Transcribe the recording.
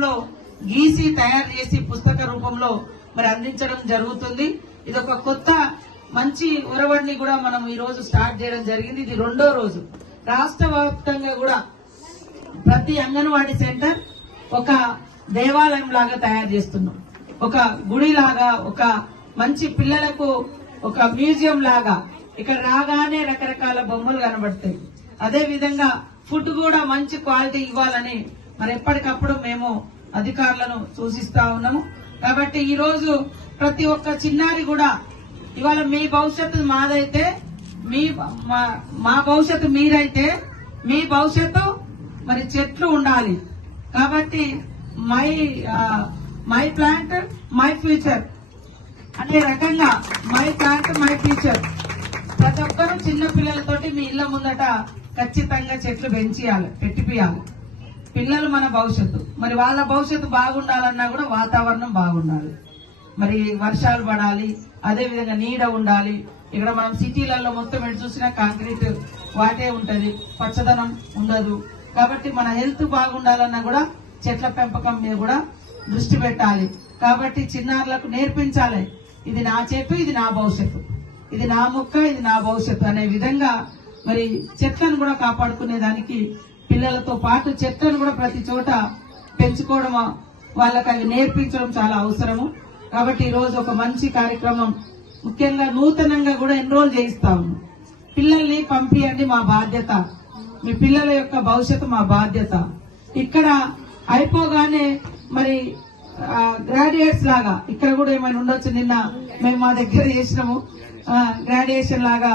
రూపంలో గీసి తయారు చేసి పుస్తక రూపంలో మరి అందించడం జరుగుతుంది. ఇది ఒక కొత్త మంచి ఒరవడిని కూడా మనం ఈ రోజు స్టార్ట్ చేయడం జరిగింది. ఇది 2వ రోజు. రాష్ట్ర వ్యాప్తంగా కూడా ప్రతి అంగన్వాడీ సెంటర్ ఒక దేవాలయం లాగా తయారు చేస్తున్నాం. ఒక గుడి లాగా, ఒక మంచి పిల్లలకు ఒక మ్యూజియం లాగా. ఇక్కడ రాగానే రకరకాల బొమ్మలు కనబడతాయి. అదే విధంగా ఫుడ్ కూడా మంచి క్వాలిటీ ఇవ్వాలని మరి ఎప్పటికప్పుడు మేము అధికారులను సూచిస్తా ఉన్నాము. కాబట్టి ఈ రోజు ప్రతి ఒక్క చిన్నారి కూడా ఇవాళ మీ భవిష్యత్తు మాదైతే, మా భవిష్యత్తు మీరైతే, మీ భవిష్యత్తు మరి చెట్లు ఉండాలి. కాబట్టి మై ప్లాంట్ మై ఫ్యూచర్ అనే రకంగా మై ప్లాంట్ మై ఫ్యూచర్ ప్రతి ఒక్కరూ చిన్న పిల్లలతోటి మీ ఇళ్ల ముందట ఖచ్చితంగా చెట్లు పెట్టిపియాలి. పిల్లలు మన భవిష్యత్తు. మరి వాళ్ళ భవిష్యత్తు బాగుండాలన్నా కూడా వాతావరణం బాగుండాలి. మరి వర్షాలు పడాలి, అదే విధంగా నీడ ఉండాలి. ఇక్కడ మనం సిటీలలో మొత్తం ఎటు చూసినా కాంక్రీట్ వాటే ఉంటది, పచ్చదనం ఉండదు. కాబట్టి మన హెల్త్ బాగుండాలన్నా కూడా చెట్ల పెంపకం మీద కూడా దృష్టి పెట్టాలి. కాబట్టి చిన్నారులకు నేర్పించాలి, ఇది నా చెట్టు, ఇది నా భవిష్యత్తు, ఇది నా మొక్క, ఇది నా భవిష్యత్తు అనే విధంగా మరి చెట్లను కూడా కాపాడుకునే దానికి పిల్లలతో పాటు చెట్లను కూడా ప్రతి చోట పెంచుకోవడం, వాళ్ళకి అవి నేర్పించడం చాలా అవసరము. కాబట్టి ఈ రోజు ఒక మంచి కార్యక్రమం, ముఖ్యంగా నూతనంగా కూడా ఎన్రోల్ చేయిస్తాము. పిల్లల్ని పంపియండి, మా బాధ్యత. మీ పిల్లల యొక్క భవిష్యత్తు మా బాధ్యత. ఇక్కడ అయిపోగానే మరి గ్రాడ్యుయేట్స్ లాగా ఇక్కడ కూడా ఏమైనా ఉండొచ్చు. నిన్న మేము మా దగ్గర చేసినాము గ్రాడ్యుయేషన్ లాగా.